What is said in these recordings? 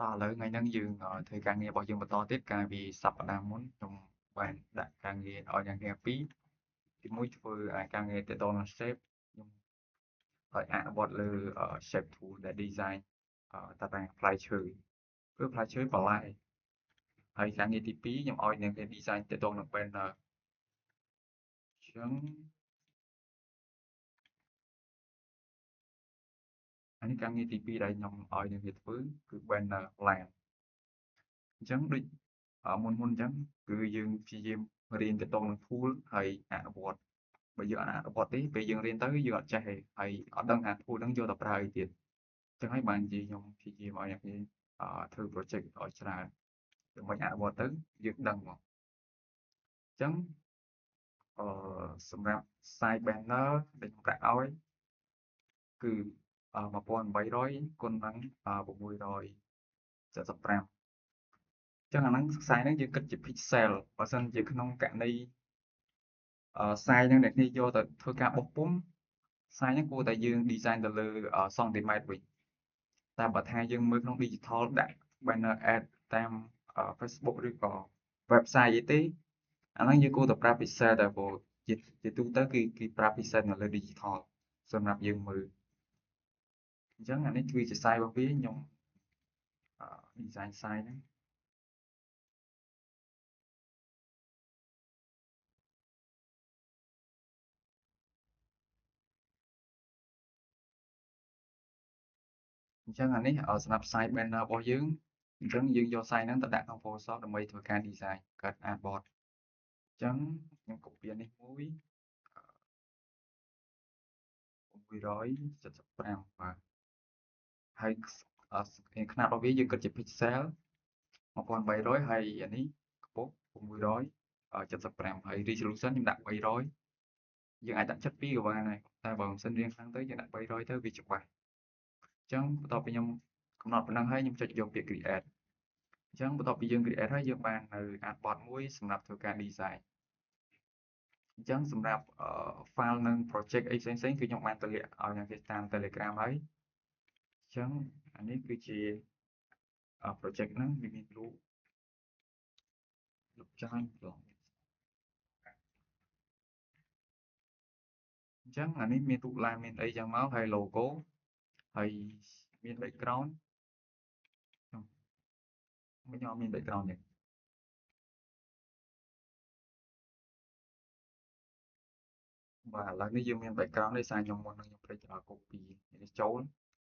ឥឡូវថ្ងៃហ្នឹងយើងធ្វើការងាររបស់យើងបន្តទៀតកាលពីសប្តាហ៍មុនខ្ញុំបានដាក់ការងារឲ្យអ្នកងារពីរទីមួយធ្វើការងារទាក់ទងនឹង shape ខ្ញុំឲ្យអនុវត្តលើ shape tool ដែល design តារាងផ្លែឈើគឺផ្លែឈើបន្លែហើយការងារទី2ខ្ញុំឲ្យអ្នកងារ design ទាក់ទងនឹង banner អញ្ចឹងអានេះការងារទី2ដែលខ្ញុំឲ្យអ្នកងារធ្វើគឺ banner land អញ្ចឹងដូចមុនអញ្ចឹងគឺយើងព្យាយាមរៀនទាក់ទងនឹង tool ហើយអនុវត្តបើយើងអនុវត្តទេពេលយើងរៀនទៅយើងអត់ចេះទេហើយអត់ដឹងថា tool ហ្នឹងយកទៅប្រើអីទៀតអញ្ចឹងហើយបានជាខ្ញុំព្យាយាមឲ្យអ្នកគេធ្វើ project ឲ្យច្រើនដើម្បីអនុវត្តទៅយើងដឹងមកអញ្ចឹងអឺសម្រាប់ size banner ដែលខ្ញុំដាក់ឲ្យគឺ1800គុណនឹង675ចឹងអាហ្នឹងខ្សែហ្នឹងយើងគិតជា pixel បើសិនជាក្នុងករណីខ្សែហ្នឹងអ្នកនេះយកទៅធ្វើការបោះពុម្ពខ្សែហ្នឹងគួរតែយើង design ទៅលើសង់ទីម៉ែត្រវិញតែបើថាយើងមើលក្នុង digital ដាក់ banner ad តាម Facebook ឬក៏ website អីទេអាហ្នឹងយើងគួរតែប្រើ pixel តែព្រោះជាទូទៅគឺគេប្រើ pixel នៅលើ digital សម្រាប់យើងមើលអញ្ចឹងអានេះគឺជា size របស់វាខ្ញុំdesign size ហ្នឹងអញ្ចឹងអានេះសម្រាប់ size banner របស់យើងអញ្ចឹងយើងយក size ហ្នឹងទៅដាក់ក្នុង Photoshop ដើម្បីធ្វើការ design កើត artboard អញ្ចឹងខ្ញុំ copy នេះមួយ675បាទហើយខ្នាតរបស់វាយើងគិតជា pixel 1300ហើយអានេះខ្ពស់675ហើយ resolution ខ្ញុំដាក់300យើងអាចដាក់72ក៏បានដែរតែបើមិនសិនរៀងខ្លាំងទៅយើងដាក់300ទៅវាច្បាស់អញ្ចឹងបន្ទាប់ពីខ្ញុំកំណត់ប៉ុណ្ណឹងហើយខ្ញុំចុចយកពាក្យ create អញ្ចឹងបន្ទាប់ពីយើង create ហើយយើងបាននៅ artboard មួយសម្រាប់ធ្វើការ design អញ្ចឹងសម្រាប់file និង project អីផ្សេងៗគឺខ្ញុំបានទៅលាក់ឲ្យអ្នកគេតាម Telegram ហើយអញ្ចឹងអានេះគឺជា project ហ្នឹងវាមានរូបច្រើនអញ្ចឹងអានេះមានរូបឡានមានអីចឹងមកហើយ logo ហើយមាន background មិនអត់មាន background ទេបាទឥឡូវនេះយើងមាន background ទេសារខ្ញុំមុននឹងខ្ញុំភ្លេចcopy នេះចូល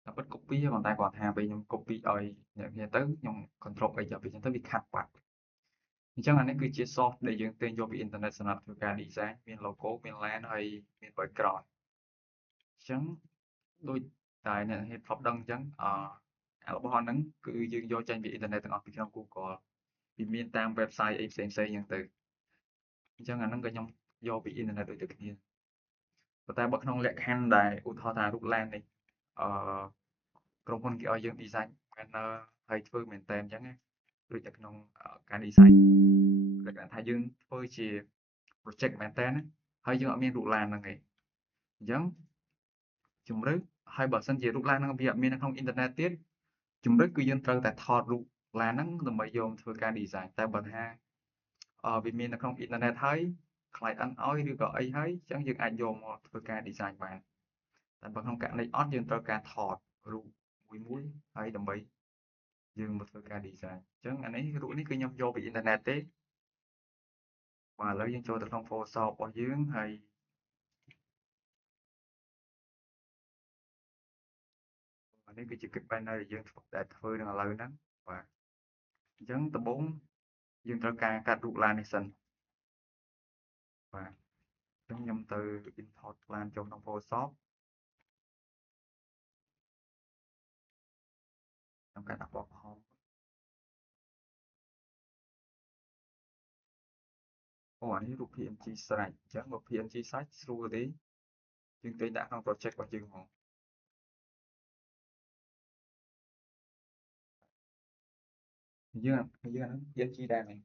តែពិត copy ប៉ុន្តែគាត់ថាពេលខ្ញុំ copy ឲ្យអ្នកគ្នាទៅខ្ញុំ control X យកពីចឹងទៅវាខាត់បាត់អញ្ចឹងអានេះគឺជា source ដែលយើងទិញយកពីអ៊ីនធឺណិតសម្រាប់ធ្វើការ design មាន logo មាន land ហើយមាន background អញ្ចឹងដូចតែអ្នកគ្នាធ្លាប់ដឹងអញ្ចឹងរបស់ហ្នឹងគឺយើងយកចេញពីអ៊ីនធឺណិតទាំងអស់ពីក្នុង Google វាមានតាម website អីផ្សេងៗអញ្ចឹងទៅអញ្ចឹងអាហ្នឹងក៏ខ្ញុំយកពីអ៊ីនធឺណិតដូចតែគ្នាប៉ុន្តែបើក្នុងលក្ខខណ្ឌដែលឧទាហរណ៍ថារូប land នេះអឺក្រុមហ៊ុនគេឲ្យយើង design banner ហើយធ្វើមែនតើអញ្ចឹងណាដូចតែក្នុងការ design លក្ខណៈថាយើងធ្វើជា project មែនតើណាហើយយើងអត់មានរូប land ហ្នឹងទេអញ្ចឹងជំរឿហើយបើសិនជារូប land ហ្នឹងវាអត់មាននៅក្នុងអ៊ីនធឺណិតទៀតជំរឿគឺយើងត្រូវតែថតរូប land ហ្នឹងដើម្បីយកមកធ្វើការ design តែបើថាវាមាននៅក្នុងអ៊ីនធឺណិតហើយ client ឲ្យឬក៏អីហើយអញ្ចឹងយើងអាចយកមកធ្វើការ design បានតែបើក្នុងករណីអត់យើងត្រូវការថតរូបមួយហើយដើម្បីយើងមកធ្វើការ design អញ្ចឹងអានេះរូបនេះគឺខ្ញុំយកពីអ៊ីនធឺណិតទេបាទឥឡូវយើងចូលទៅក្នុង Photoshop របស់យើងហើយអានេះគឺជា clip banner ដែលយើងដែលធ្វើនឹងឥឡូវហ្នឹងបាទអញ្ចឹងដំបូងយើងត្រូវការកាត់រូបឡាននេះសិនបាទអញ្ចឹងខ្ញុំទៅ import ឡានចូលក្នុង Photoshop ខ្ញុំកាត់ដាក់ពណ៌ក្រហមអូអានេះរូប PNG ស្រេចអញ្ចឹងបើ PNG ស្រេចស្រួលទេយើងទៅដាក់ក្នុង project របស់យើងហ្មងយើងអាហ្នឹង PNG ដែរមែន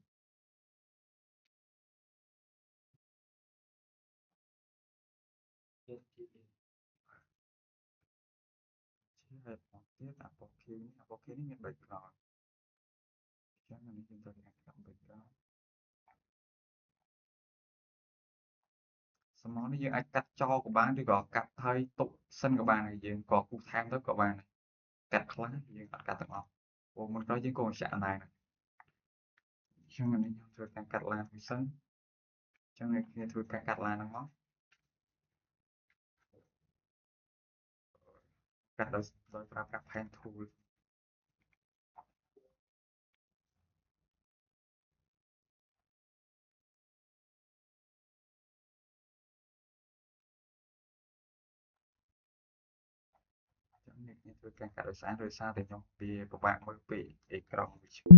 ហើយពណ៌ទៀតអាពណ៌ខៀវនេះអាពណ៌ខៀវនេះមាន background យើងត្រូវការកាត់ background សំណនេះយើងអាចកាត់ចោលក៏បានឬក៏កាត់ហើយទុកសិនក៏បានហើយយើងក៏គូសថែមទៅក៏បានកាត់ខ្លះយើងអត់កាត់ទាំងអស់ព្រោះមុនក្រោយយើងក៏ចាក់ដែរអញ្ចឹងអានេះខ្ញុំធ្វើការកាត់ឡានមួយសិនអញ្ចឹងអ្នកគ្នាធ្វើការកាត់ឡានហ្នឹងមកកាត់ដោយប្រើប្រាស់ pen tool ចឹងអ្នកគ្នាធ្វើការកាត់ដោយសារតែខ្ញុំវាពិបាកមើលពេកអេក្រង់វាឈឺទ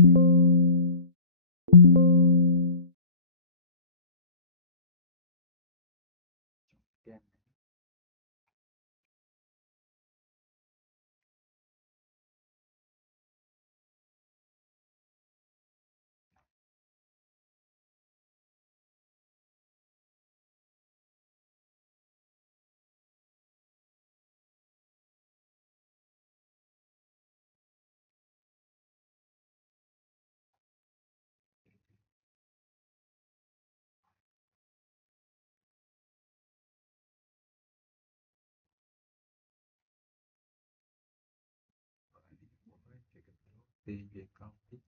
ាំងពីវាកង់តិច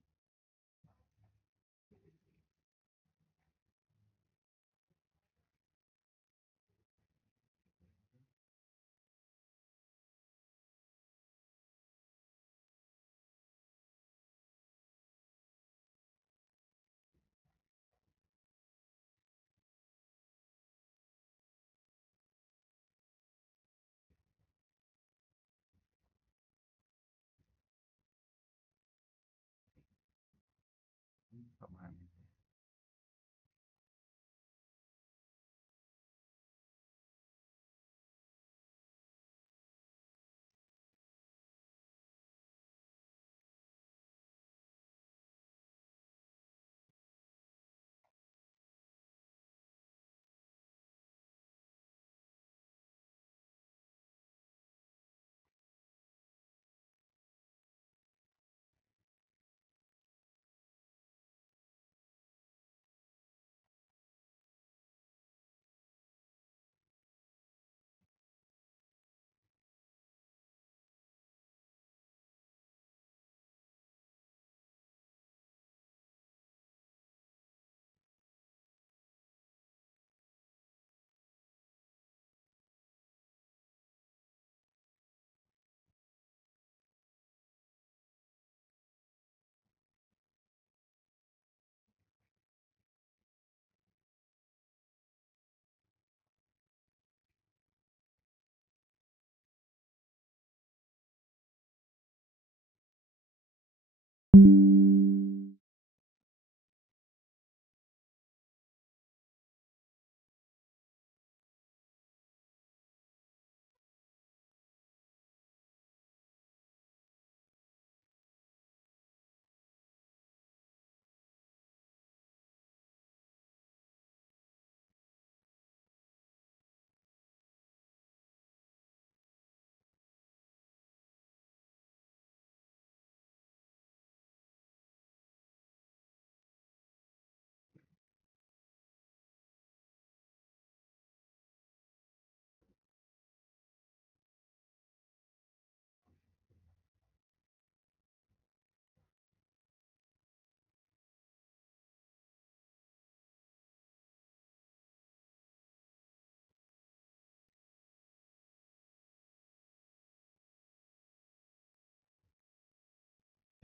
ប្រហែល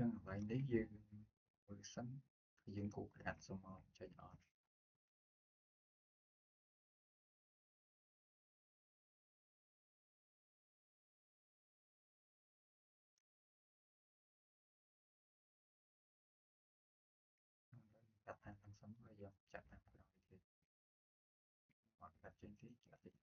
ចឹងអ្វីនេះយើងមើលសិនយើងគូសកាត់សំចេញអត់កាត់តាមហ្នឹងសិនហើយយកចាក់តាមក្រោយទៀតអត់កាត់ចេញទេចាក់តិច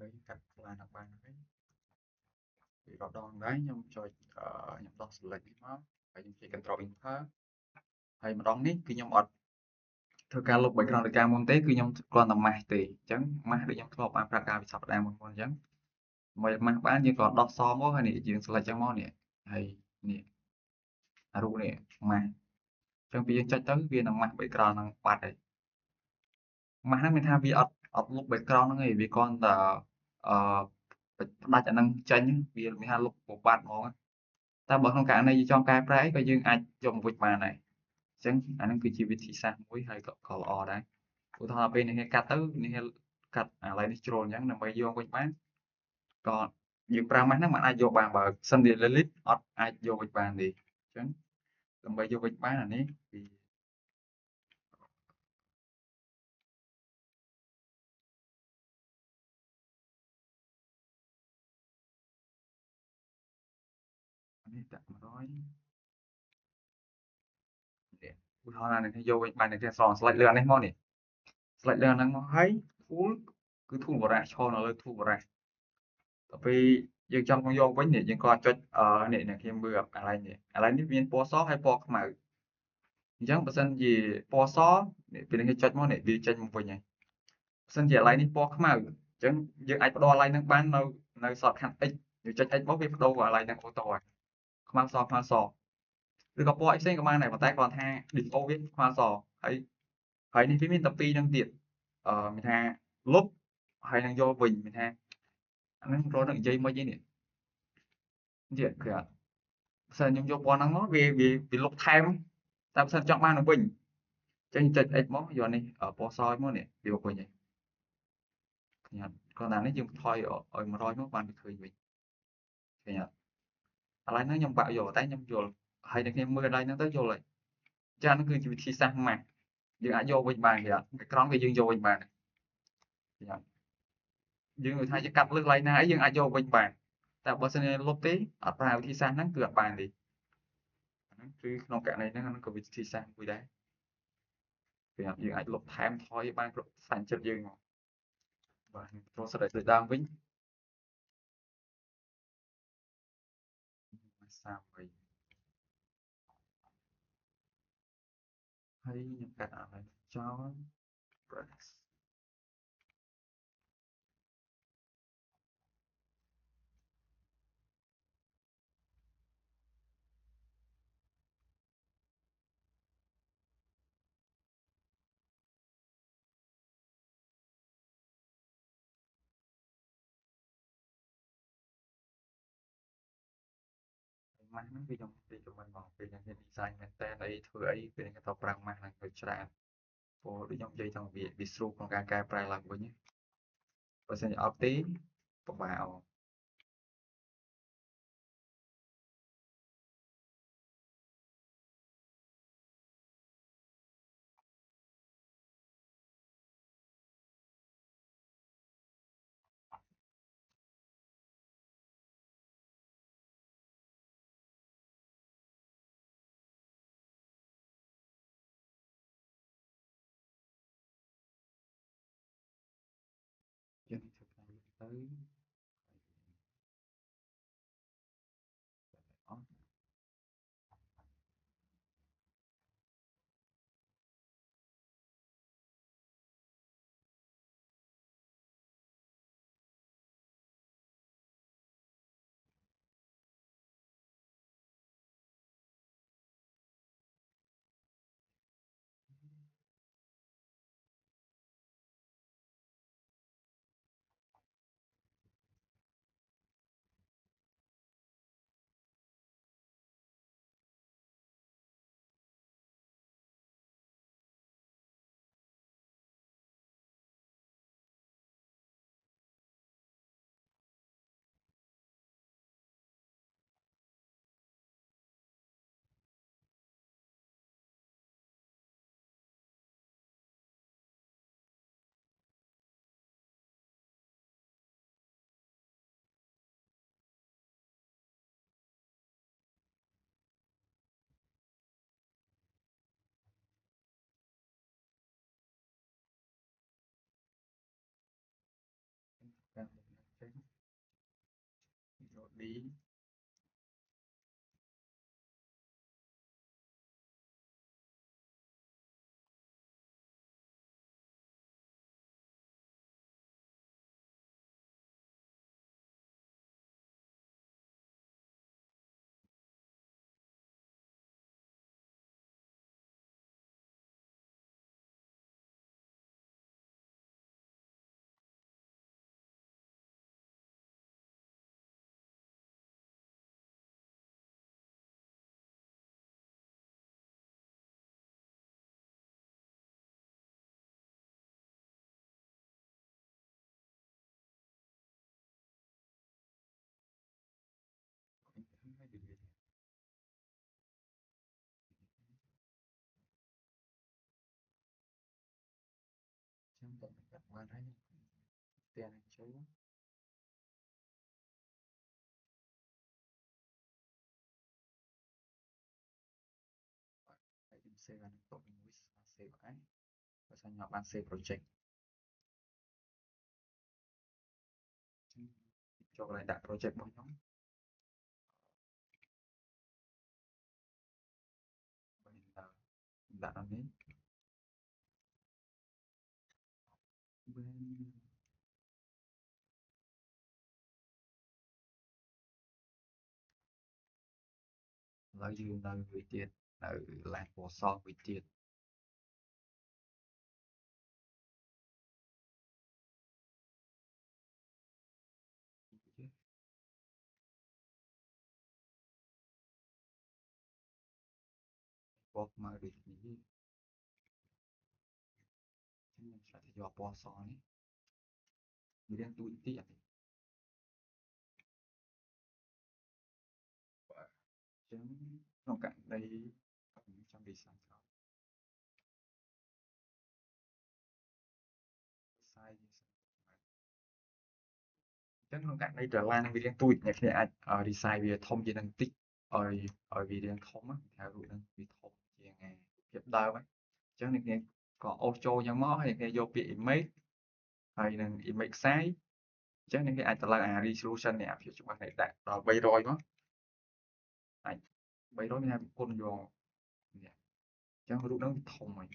ហើយកាត់ខ្លានឹងបានហើយពីរដងដែរខ្ញុំចុចខ្ញុំដោះ select នេះមកហើយខ្ញុំចុច control enter ហើយម្ដងនេះគឺខ្ញុំអត់ធ្វើការលុប background ដោយការមុនទេគឺខ្ញុំគ្រាន់តែម៉ាស់ទេអញ្ចឹងម៉ាស់ដូចខ្ញុំធ្លាប់បានប្រាប់កាលពីសប្តាហ៍មុនអញ្ចឹងដើម្បីម៉ាស់បានយើងក៏ដោះសមកហើយនេះយើង select ចឹងមកនេះហើយនេះរូបនេះម៉ាស់អញ្ចឹងពេលយើងចុចទៅវានឹងម៉ាស់ background ហ្នឹងបាត់ហើយម៉ាស់ហ្នឹងមានថាវាអត់លុប background ហ្នឹងទេវាគ្រាន់តែអឺផ្ដាច់អាហ្នឹងចេញវាមានថាលុបបាត់ហ្មងតែបើក្នុងករណីយើងចង់កែប្រែក៏យើងអាចយកមកវិញបានដែរអញ្ចឹងអាហ្នឹងគឺជាវិធីសាស្ត្រមួយហើយក៏ល្អដែរឧទាហរណ៍ពេលនេះកាត់ទៅនេះកាត់អាឡ័យនេះជ្រុលអញ្ចឹងដើម្បីយកវិញបានក៏យើងប្រើម៉ាស់ហ្នឹងมันអាចយកបានបើសិនជា delete អត់អាចយកវិញបានទេអញ្ចឹងដើម្បីយកវិញបានអានេះគឺអានេះដាក់100នេះឧទាហរណ៍នេះយកវិញបាននេះស្រង់ select លើអានេះមកនេះ select លើអាហ្នឹងមកហើយ tool គឺ tool បារ៉ាឈរនៅលើ tool បារ៉ាដល់ពេលយើងចង់យកវិញនេះយើងក៏ចុចនេះខ្ញុំមើលកន្លែងនេះមានពណ៌សហើយពណ៌ខ្មៅអញ្ចឹងបើសិនជាពណ៌សនេះពេលនេះចុចមកនេះវាចេញមកវិញហើយបើសិនជាកន្លែងនេះពណ៌ខ្មៅអញ្ចឹងយើងអាចបដូរកន្លែងហ្នឹងបាននៅ shortcut X យើងចុច X មកវាបដូរកន្លែងហ្នឹងអូតូហើយខ្មៅសឬក៏ពណ៌អីផ្សេងក៏បានដែរប៉ុន្តែគ្រាន់ថា default វាខ្មៅសហើយនេះវាមានតែពីរហ្នឹងទៀតមានថាលុបហើយនឹងយកវិញមានថាអាហ្នឹងរត់នឹងនិយាយមិនអីនេះទៀតគឺបើសិនខ្ញុំយកពណ៌ហ្នឹងមកវាលុបថែមតែបើសិនចង់បានទៅវិញអញ្ចឹងចុច X មកយកនេះពណ៌សមកនេះវាមកវិញហើយឃើញអត់គ្រាន់តែនេះយើងថយឲ្យ100មកបានវាឃើញវិញឃើញអត់កន្លែងហ្នឹងខ្ញុំបាក់យកតែខ្ញុំយល់ហើយតែខ្ញុំមើលកន្លែងហ្នឹងទៅយល់ហើយចាហ្នឹងគឺជាវិធីសាស្ត្រម៉ាស់យើងអាចយកវិញបានគេអត់ក្រោមវាយើងយកវិញបានឃើញអត់យើងនិយាយថាយើងកាត់លើកន្លែងណាអីយើងអាចយកវិញបានតែបើសិនជាលុបទេអត់ប្រើវិធីសាស្ត្រហ្នឹងគឺអត់បានទេហ្នឹងគឺក្នុងករណីហ្នឹងអាហ្នឹងក៏វិធីសាស្ត្រមួយដែរគឺយើងអាចលុបថែមថយបានគ្រប់សញ្ចិត្តយើងមកបាទចូលស្ដីដូចដើមវិញ38ហើយខ្ញុំកាត់អានេះចោល press ម៉ាស់ហ្នឹងគឺខ្ញុំពីcommentមកពេលខ្ញុំហ៊ាន design មែនតើអីធ្វើអីពេលខ្ញុំទៅប្រើម៉ាស់ហ្នឹងទៅច្រើនព្រោះដូចខ្ញុំនិយាយថាវាស្រួលក្នុងការកែប្រែឡើងវិញបើសិនជាអត់ទេពិបាកអត់យើងធ្វើការទៅអត់ lý chẳng tổng gặp qua đấy tiền chú phải tìm xem là tổng mình save ấy và sang nhỏ ban save project cho lại đặt project của nhóm mình đặt nó đến bên là dư nơi vị tiền ở làng của so vị tiền bột mà được những mình sẽ dò bò so này mình đang tụi tiền chấm trong cạnh đây trong đi sang sai chắcក្នុងករណីត្រឡានវារៀងទួចអ្នកគ្នាអាច design វាធំជាងនឹងតិចឲ្យវារៀងធំហៅរូបនឹងវាធំជាងភាពដើមអញ្ចឹងអ្នកគ្នាក៏អូសចូលអញ្ចឹងមកហើយអ្នកគ្នាយកពាក្យ image ហើយនឹង image size អញ្ចឹងអ្នកគ្នាអាចទៅលើអា resolution នេះភាពច្បាស់នេះដាក់ដល់300មកអាច300មានថាគុណយកនេះអញ្ចឹងរូបនឹងវាធំហើយ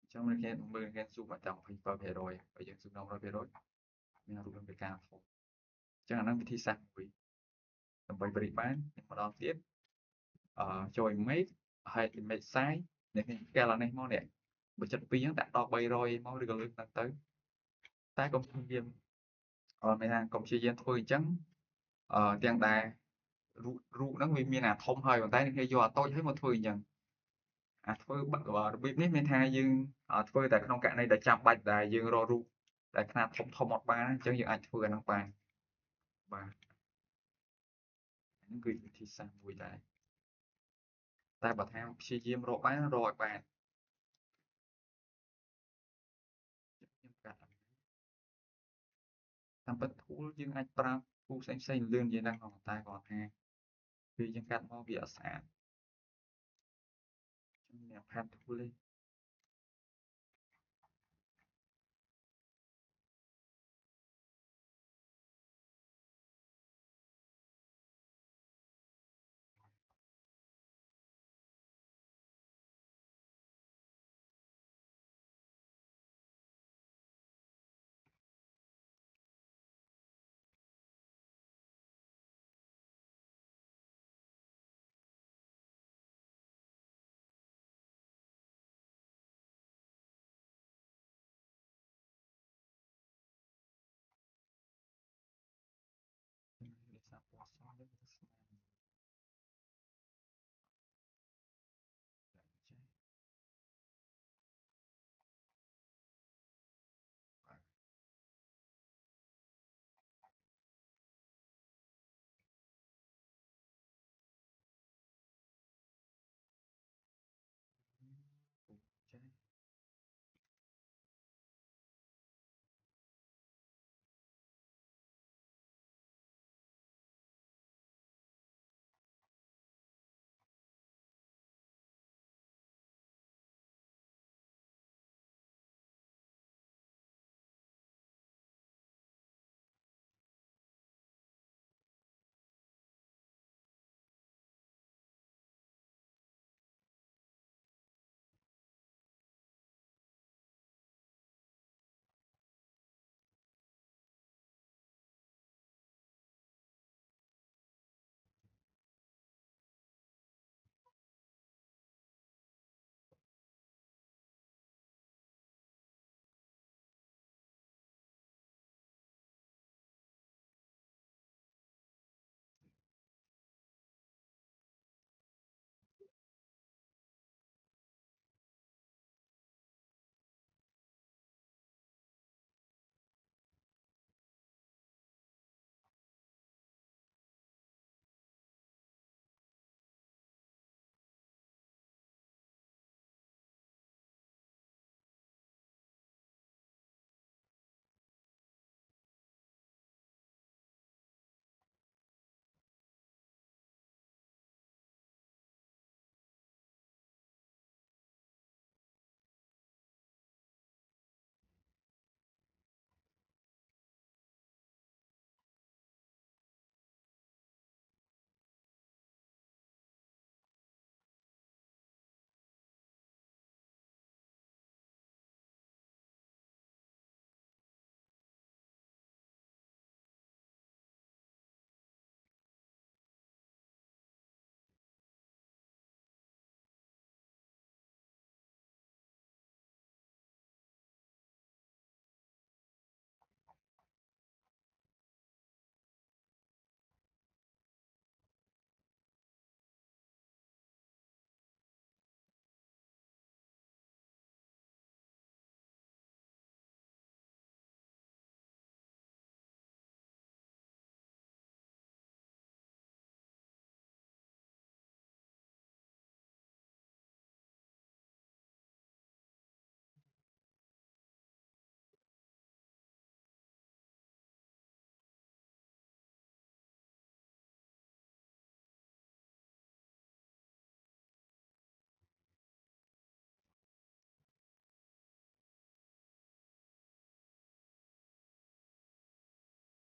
អញ្ចឹងអ្នកគ្នាមើលអ្នកគ្នា zoom មកតាម27%ហើយយើង zoom ដល់100%មានរូបនឹងវាការធំអញ្ចឹងអាហ្នឹងវិធីសាស្ត្រមួយដើម្បីបរិបានម្ដងទៀតចូល image ហើយ image size អ្នកនេះកែឡើងនេះមកនេះបើចិត្ត2ហ្នឹងដាក់ដល់300មកឬក៏លើកទៅតែកុំព្យាយាមមានថាកុំព្យាយាមធ្វើអញ្ចឹងទាំងដែលរូបហ្នឹងវាមានអាធំហើយប៉ុន្តែអ្នកយកអាតូចហើយមកធ្វើអញ្ចឹងអាធ្វើរបៀបនេះមានថាយើងធ្វើតែក្នុងករណីដែលចាំបាច់ដែលយើងរករូបដែលខ្នាតធំធំអត់បានអញ្ចឹងយើងអាចធ្វើអាហ្នឹងបានបាទហ្នឹងគឺវិធីសាស្ត្រមួយដែរតែបើថាព្យាយាមរកបានរកឲ្យបានខ្ញុំកាត់តាមពិត tool យើងអាចប្រើ tool ផ្សេងៗលឿនជាងហ្នឹងតែគាត់ថាពេលយើងកាត់មកវាអត់ស្អាតខ្ញុំអ្នកផាត់ tool ទេ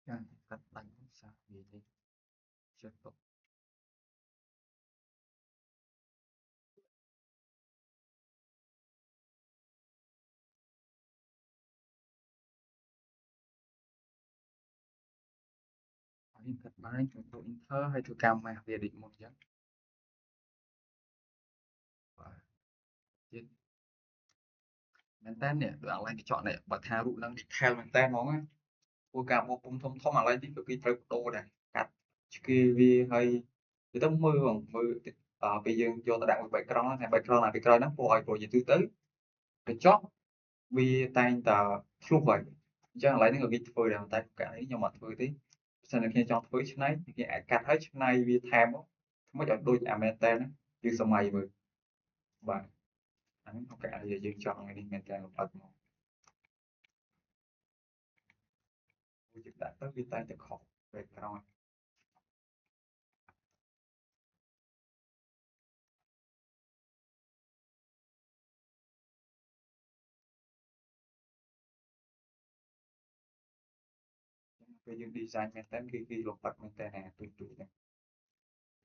Càng cắt đánh sao vì đi chưa tốt hiện thật bán tụi thơ hay tụi cam mà về định một giấc và chếtមែនតើនេះដូចអាឡែងកញ្ចក់នេះបើថារូបនឹង detail មែនតើហ្មងណាព្រោះការបោះពុម្ពធំៗអាឡែងនេះក៏គេត្រូវប្ដូរដែរកាត់ឆ្កៀវាហើយទៅមើលបងមើលពេលយើងយកទៅដាក់មួយ background ណា background ពីក្រោយហ្នឹងព្រោះឲ្យព្រោះជាទូទៅកញ្ចក់វាតែងតែធ្លុះហើយអញ្ចឹងឥឡូវនេះក៏គេធ្វើដែរតែកាលនេះខ្ញុំអត់ធ្វើទេបើសិនជាគ្នាចង់ធ្វើច្នៃគេអាចកាត់ហើយច្នៃវាថែមមកធ្វើម៉េចឲ្យដូចអាមែនតើហ្នឹងយើងសម័យមើលបាទអានេះឱកាសដែលយើងចង់នេះមែនតើលំអិតមកយើងដាក់ទៅវាតែងតែខុស background ពេលយើង design មែនតើគេលំអិតមែនតើណាទូទៅហ្នឹង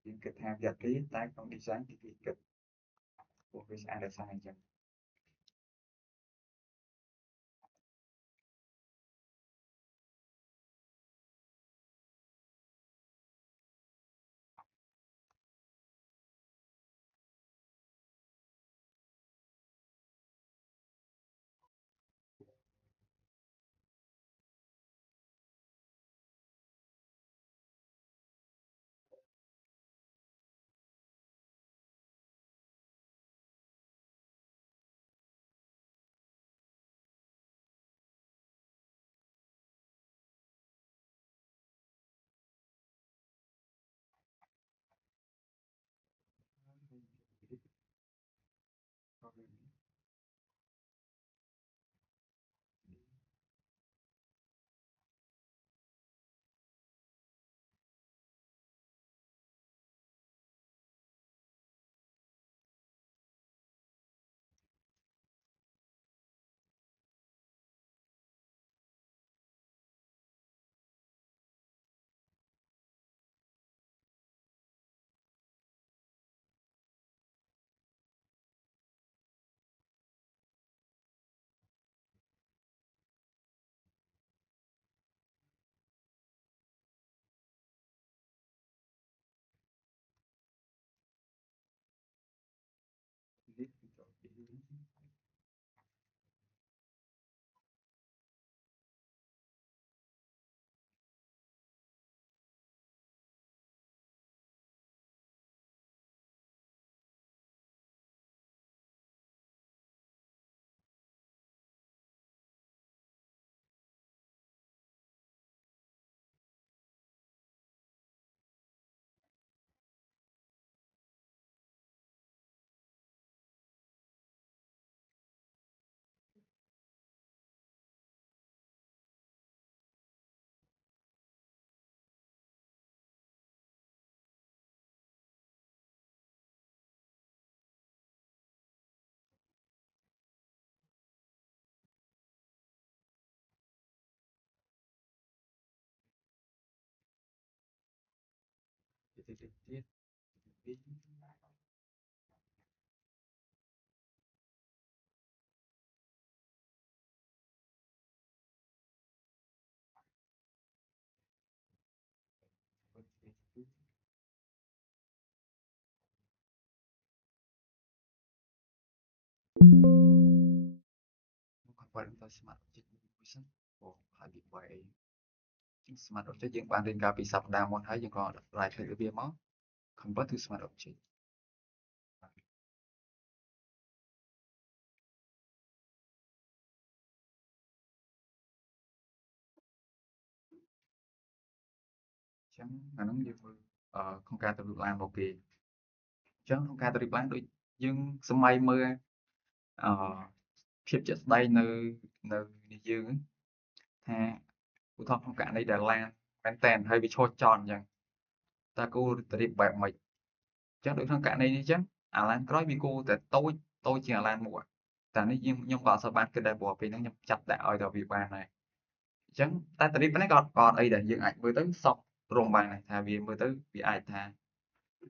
យើងគិតថាវាអត់ទេតែក្នុង design គេគិតព្រោះវាស្អាតដោយសារអញ្ចឹងទៀតទៀតទៀតគាត់បើទៅ smart object មួយសិនអូហើយវាបើអីជាង smart object យើងបានរៀនកាលពីសប្តាហ៍មុនហើយយើងក៏ right click វាមក convert to smart object អញ្ចឹងអាហ្នឹងយើងមើលក្នុងការទៅលើកឡានរបស់គេអញ្ចឹងក្នុងការទៅលើកឡានដូចយើងសម័យមើលអឺភាពជាក់ស្ដែងនៅនេះយើងថាឧទាហរណ៍ក្នុងករណីដែលឡានមែនតែនហើយវាឈរចតអញ្ចឹងតើគួរទៅរៀបបែបម៉េចអញ្ចឹងដូចក្នុងករណីនេះអញ្ចឹងអាឡានក្រោយវាគួរតែតូចជាងអាឡានមុខតែនេះខ្ញុំក៏អត់សូវបានគិតដែរព្រោះពេលហ្នឹងខ្ញុំចាប់ដាក់ឲ្យតែវាបានដែរ ចឹងតែតារីប៉ុណ្ណេះក៏អត់អីដែរយើងអាចមើលទៅសពរងបានដែរថាវាមើលទៅវាអាចថា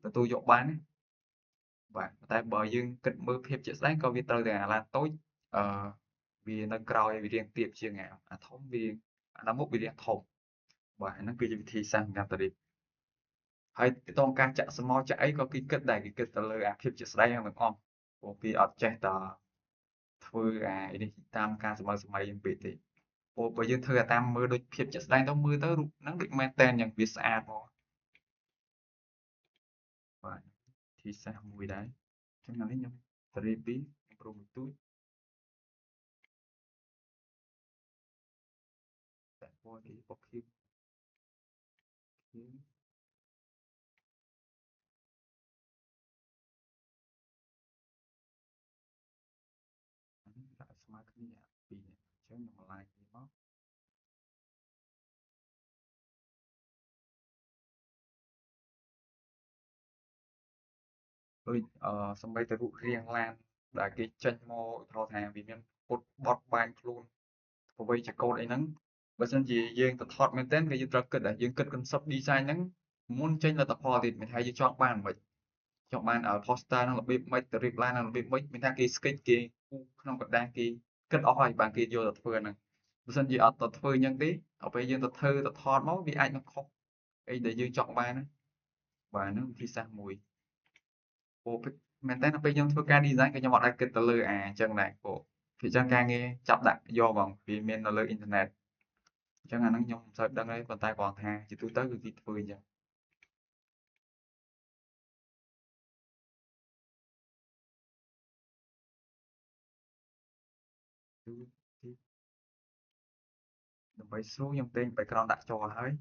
ទទួលយកបានណាបាទតែបើយើងគិតមើលភាពជាក់ស្ដែងក៏វាត្រូវតែអាឡានតូចអឺវានៅក្រោយវារាងទាបជាងអាធំវាអានៅមុខវារាងធំបាទអាហ្នឹងគឺជាវិធីសាស្ត្រនៃការតារីហើយទាក់ទងការចាក់ស្រមោលចាក់អីក៏គេគិតដែរគេគិតទៅលើអាភាពជាក់ស្ដែងហ្នឹងទាំងអស់ព្រោះគេអត់ចេះតែធ្វើអីនេះតាមការសម័យហ្នឹងពេកទេព្រោះបើយើងធ្វើតាមមើលដូចភាពជាក់ស្ដែងទៅមើលទៅរូបហ្នឹងដូចមែនតែនយ៉ាងវាស្អាតហ្មងបាទវិធីសាស្ត្រមួយដែរចឹងអានេះខ្ញុំតារីពីរខ្ញុំប្រូមួយទូចតែពណ៌គេបុកឃីមអានេះដាក់ស្មើគ្នាពីរនេះចឹងខ្ញុំឡាយនេះមកដូចសម្បីតែរូបរាងឡានដែលគេចេញមកឧទាហរណ៍ថាវាមានពុតបត់បែនខ្លួនអ្វីជាកូនអីហ្នឹងបើសិនជាយើងទៅថតមែនទែនក៏យើងត្រូវគិតដែរយើងគិត concept design ហ្នឹងមុនចេញលទ្ធផលទៀតមិនថាយើងចង់បានមិនចង់បានposter ហ្នឹងរបៀបម៉េចទៅរៀបឡានហ្នឹងរបៀបម៉េចមានថាគេ sketch គេគូសក្នុងกระดาษគេគិតអស់ហើយបានគេយកទៅធ្វើហ្នឹងបើសិនជាអត់ទៅធ្វើអញ្ចឹងទេដល់ពេលយើងទៅធ្វើទៅថតមកវាអាចនឹងខុសអីដែលយើងចង់បានណាបាទហ្នឹងវិធីសាស្ត្រមួយព្រោះមែនតើពេលខ្ញុំធ្វើការ design ក៏ខ្ញុំអត់ដែលគិតទៅលើអញ្ចឹងដែរព្រោះភាគច្រើនការងារចាប់ដាក់យកហ្មងវាមាននៅលើអ៊ីនធឺណិតអញ្ចឹងអាហ្នឹងខ្ញុំមិនសូវដឹងទេប៉ុន្តែគ្រាន់ថាជាទូទៅគឺគេធ្វើអញ្ចឹងគឺដើម្បីស្រួលខ្ញុំទិញ background ដាក់ចូលហើយ